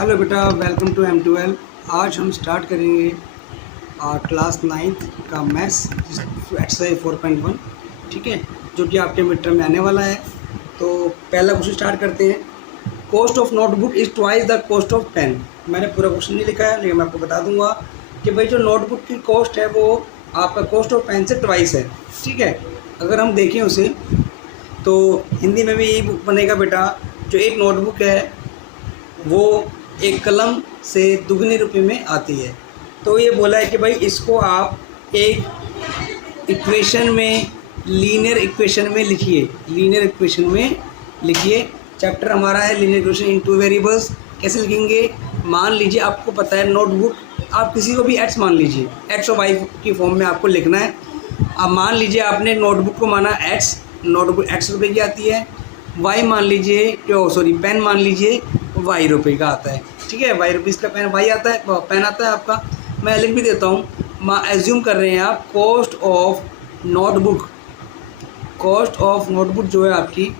Hello बेटा, welcome to M12। आज हम स्टार्ट करेंगे क्लास 9th का मैथ्स एक्सरसाइज 4.1। ठीक है, जो कि आपके मिड टर्म में आने वाला है। तो पहला क्वेश्चन स्टार्ट करते हैं। Cost of notebook is twice the cost of pen. मैंने पूरा क्वेश्चन नहीं लिखा है, लेकिन मैं आपको बता दूंगा कि भाई जो नोटबुक की कॉस्ट है वो आपका कॉस्ट ऑफ पेन से ट्वाइस है। ठीक है, अगर हम देखें उसे तो हिंदी में भी यही बनेगा बेटा। जो एक नोटबुक है वो एक कलम से दुगने रुपए में आती है। तो ये बोला है कि भाई इसको आप एक इक्वेशन में, लीनियर इक्वेशन में लिखिए। लीनियर इक्वेशन में लिखिए। चैप्टर हमारा है linear equation in two variables. कैसे लिखेंगे? मान लीजिए आपको पता है नोटबुक, आप किसी को भी एक्स मान लीजिए, एक्स और वाई की फॉर्म में आपको लिखना है। अब मान लीजिए आपने नोटबुक को माना एक्स, नोटबुक एक्स रुपये की आती है। वाई मान लीजिए, पेन मान लीजिए वाई रुपये का आता है। ठीक है, वाई रुपीज़ का पेन वाई आता है, पेन आता है आपका। मैं लिख भी देता हूँ। एज्यूम कर रहे हैं आप cost of notebook, cost of notebook जो है आपकी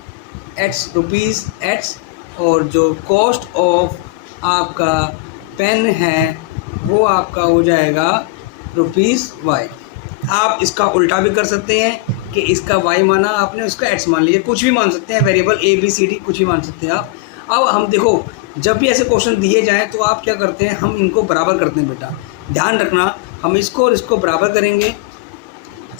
एक्स रुपीज़ एक्स, और जो कॉस्ट ऑफ आपका पेन है वो आपका हो जाएगा रुपीज़ वाई। आप इसका उल्टा भी कर सकते हैं कि इसका वाई माना आपने, उसका एक्स मान लीजिए, कुछ भी मान सकते हैं, variable A B C D कुछ भी मान सकते हैं आप। अब हम देखो, जब भी ऐसे क्वेश्चन दिए जाएं तो आप क्या करते हैं, हम इनको बराबर करते हैं बेटा। ध्यान रखना, हम इसको और इसको बराबर करेंगे,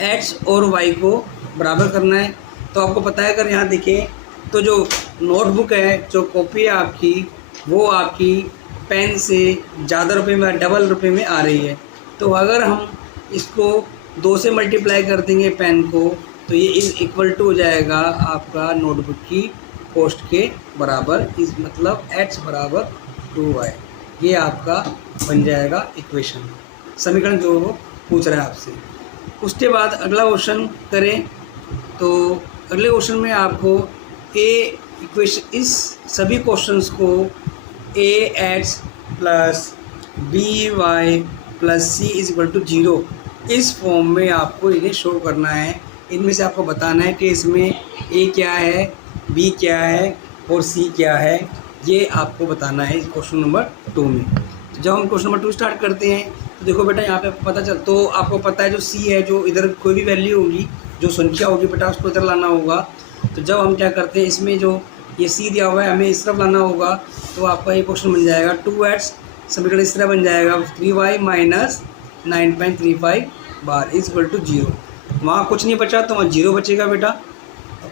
एक्स और वाई को बराबर करना है। तो आपको पता है, अगर यहाँ देखें तो जो नोटबुक है, जो कॉपी है आपकी, वो आपकी पेन से ज़्यादा रुपए में, डबल रुपए में आ रही है। तो अगर हम इसको 2 से मल्टीप्लाई कर देंगे पेन को, तो ये इज इक्वल टू हो जाएगा आपका नोटबुक की कॉस्ट के बराबर। इस मतलब x बराबर 2y, ये आपका बन जाएगा इक्वेशन, समीकरण जो वो पूछ रहा है आपसे। उसके बाद अगला क्वेश्चन करें तो अगले क्वेश्चन में आपको ए इक्वेशन, इस सभी क्वेश्चंस को ax plus by plus c is equal to 0 इस फॉर्म में आपको इन्हें शो करना है। इनमें से आपको बताना है कि इसमें a क्या है, b क्या है और c क्या है, ये आपको बताना है इस क्वेश्चन नंबर 2 में। तो जब हम क्वेश्चन नंबर 2 स्टार्ट करते हैं तो देखो बेटा, यहाँ पे पता चल, तो आपको पता है जो c है, जो इधर कोई भी वैल्यू होगी, जो संख्या होगी बेटा, उसको इधर लाना होगा। तो जब हम क्या करते हैं, इसमें जो ये c दिया हुआ है हमें इस तरफ लाना होगा। तो आपका ये क्वेश्चन बन जाएगा 2x, समीकरण इस तरह बन जाएगा 3y माइनस 9.35 बार इज इक्वल टू 0। वहाँ कुछ नहीं बचा तो वहाँ 0 बचेगा बेटा।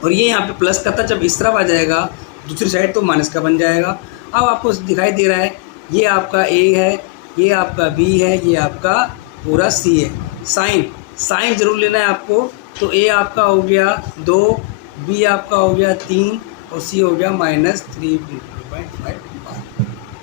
और ये यहाँ पे प्लस का था, जब इस तरफ आ जाएगा दूसरी साइड तो माइनस का बन जाएगा। अब आपको दिखाई दे रहा है, ये आपका a है, ये आपका b है, ये आपका पूरा c है। साइन ज़रूर लेना है आपको। तो a आपका हो गया 2, b आपका हो गया 3 और c हो गया -3.5।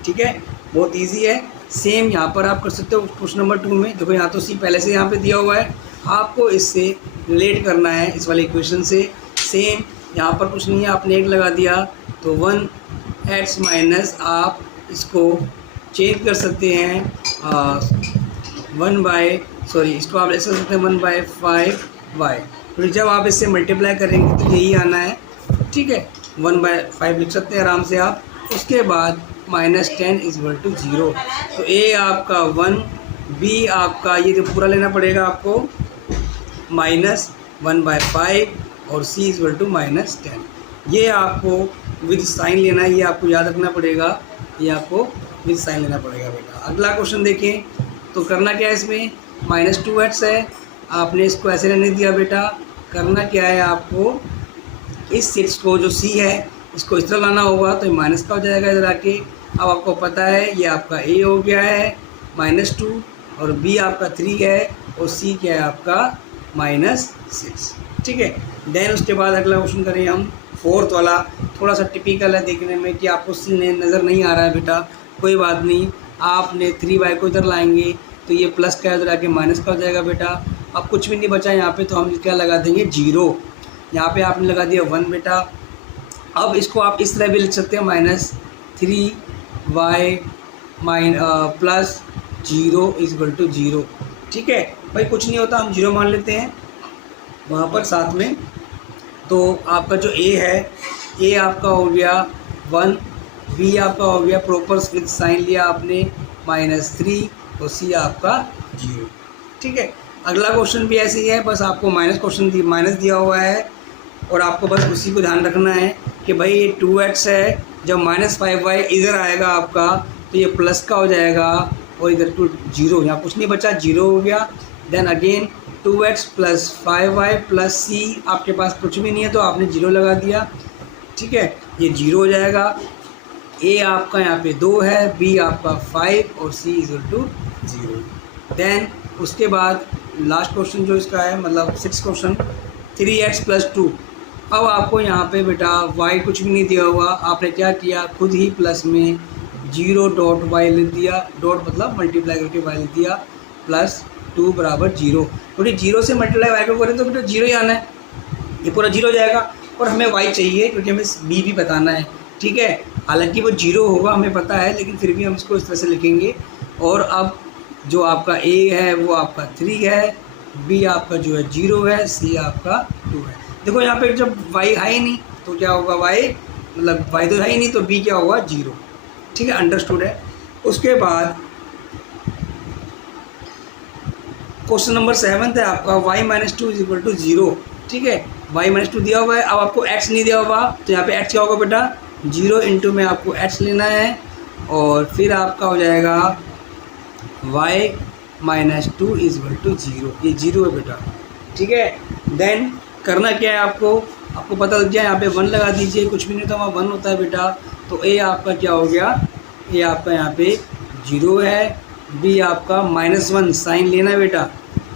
ठीक है, बहुत इजी है। सेम यहाँ पर आप कर सकते हो क्वेश्चन नंबर 2 में। देखो यहाँ तो c पहले से यहाँ पे दिया हुआ है, आपको इससे रिलेट करना है इस वाले इक्वेशन से। सेम यहाँ पर कुछ नहीं है, आपने 1 लगा दिया तो 1x माइनस, आप इसको चेंज कर सकते हैं इसको आप ऐसे कर सकते हैं 1/5y। फिर जब आप इससे मल्टीप्लाई करेंगे तो यही आना है। ठीक है, 1/5 लिख सकते हैं आराम से आप। उसके बाद -10 इज इक्वल टू 0। तो a आपका 1, b आपका ये जो पूरा लेना पड़ेगा आपको -1/5 और c इज इक्वल टू -10। ये आपको विद साइन लेना है, ये आपको याद रखना पड़ेगा, ये आपको विद साइन लेना पड़ेगा बेटा। अगला क्वेश्चन देखें तो करना क्या है, इसमें -2x है, आपने इसको ऐसे रहने दिया बेटा। करना क्या है आपको, इस 6 को जो c है इसको इस तरह लाना होगा, तो माइनस का हो जाएगा इधर आके। अब आपको पता है ये आपका a हो गया है -2 और b आपका 3 है और c क्या है आपका -6। ठीक है, देन उसके बाद अगला क्वेश्चन करें हम 4th वाला। थोड़ा सा टिपिकल है देखने में कि आपको c नज़र नहीं आ रहा है बेटा, कोई बात नहीं। आपने 3y को इधर लाएंगे तो ये प्लस का इधर आके माइनस का हो जाएगा बेटा। अब कुछ भी नहीं बचा यहाँ पे, तो हम क्या लगा देंगे 0। यहाँ पे आपने लगा दिया 1 बेटा। अब इसको आप इस तरह भी लिख सकते हैं -3y plus 0 is equal to 0। ठीक है भाई, कुछ नहीं होता, हम 0 मान लेते हैं वहाँ पर साथ में। तो आपका जो a है, a आपका हो गया 1 बी आपका हो गया प्रॉपर विद साइन लिया आपने -3 और सी आपका 0। ठीक है, अगला क्वेश्चन भी ऐसे ही है, बस आपको माइनस दिया हुआ है और आपको बस उसी को ध्यान रखना है कि भाई ये 2x है, जब -5y इधर आएगा आपका तो ये प्लस का हो जाएगा और इधर टू 0, यहाँ कुछ नहीं बचा, 0 हो गया। Then again 2x + 5y + c, आपके पास कुछ भी नहीं है तो आपने 0 लगा दिया। ठीक है, ये 0 हो जाएगा। a आपका यहाँ पे 2 है, b आपका 5 और c = 0। देन उसके बाद लास्ट क्वेश्चन जो इसका है, मतलब 6 क्वेश्चन, 3x + 2। अब आपको यहाँ पे बेटा y कुछ भी नहीं दिया हुआ, आपने क्या किया, खुद ही प्लस में 0.y लिख दिया, डॉट मतलब मल्टीप्लाई करके y लिख दिया, +2 = 0। क्योंकि 0 से मल्टीप्लाई y को करें तो बेटा 0 ही आना है, ये पूरा 0 हो जाएगा। और हमें y चाहिए क्योंकि हमें b भी बताना है। ठीक है, हालांकि वो 0 होगा हमें पता है, लेकिन फिर भी हम इसको इस तरह से लिखेंगे। और अब जो आपका a है वो आपका 3 है, b आपका जो है 0 है, c आपका 2 है। देखो यहाँ पे जब y है ही नहीं तो क्या होगा, y मतलब y तो है ही नहीं तो b क्या होगा, 0। ठीक है, अंडरस्टूड है। उसके बाद क्वेश्चन नंबर 7 है आपका y - 2 = 0। ठीक है, y - 2 दिया हुआ है, अब आपको x नहीं दिया हुआ तो यहाँ पे x क्या होगा बेटा, 0 × में आपको x लेना है और फिर आपका हो जाएगा y - 2 = 0, ये 0 है बेटा। ठीक है, देन करना क्या है आपको पता लग जाए, यहाँ पे 1 लगा दीजिए, कुछ भी नहीं तो वहाँ 1 होता है बेटा। तो a आपका क्या हो गया, a आपका यहाँ पे 0 है, b आपका -1 साइन लेना है बेटा।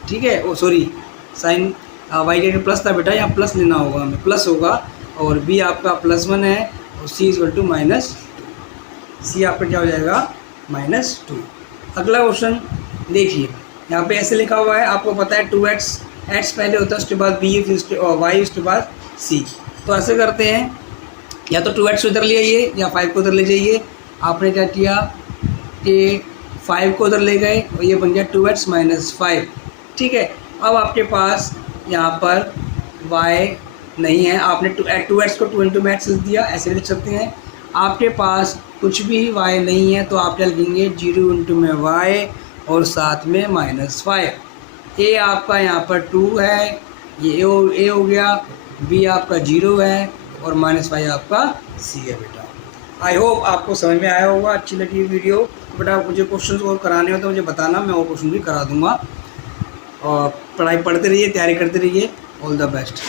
ठीक है, ओ सॉरी साइन y के प्लस था बेटा, यहाँ प्लस लेना होगा हमें, प्लस होगा। और b आपका +1 है और c = -2, c आपका क्या हो जाएगा, -2। अगला क्वेश्चन देखिए, यहाँ पे ऐसे लिखा हुआ है, आपको पता है 2x, x पहले होता है, उसके बाद b, फिर y, उसके बाद c। तो ऐसे करते हैं, या तो 2x उधर ले आइए या 5 को उधर ले जाइए। आपने क्या किया कि 5 को उधर ले गए और ये बन गया 2x - 5। ठीक है, अब आपके पास यहाँ पर y नहीं है, आपने 2x को 2 × में x लिख दिया, ऐसे लिख सकते हैं। आपके पास कुछ भी y नहीं है तो आप क्या लिखेंगे, 0 × में y और साथ में -5। a आपका यहाँ पर 2 है, ये a हो गया, b आपका 0 है और -5 आपका c है बेटा। आई होप आपको समझ में आया होगा, अच्छी लगी वीडियो। बेटा मुझे क्वेश्चन और कराने हो तो मुझे बताना, मैं वो क्वेश्चन भी करा दूँगा। और पढ़ाई पढ़ते रहिए, तैयारी करते रहिए। All the best.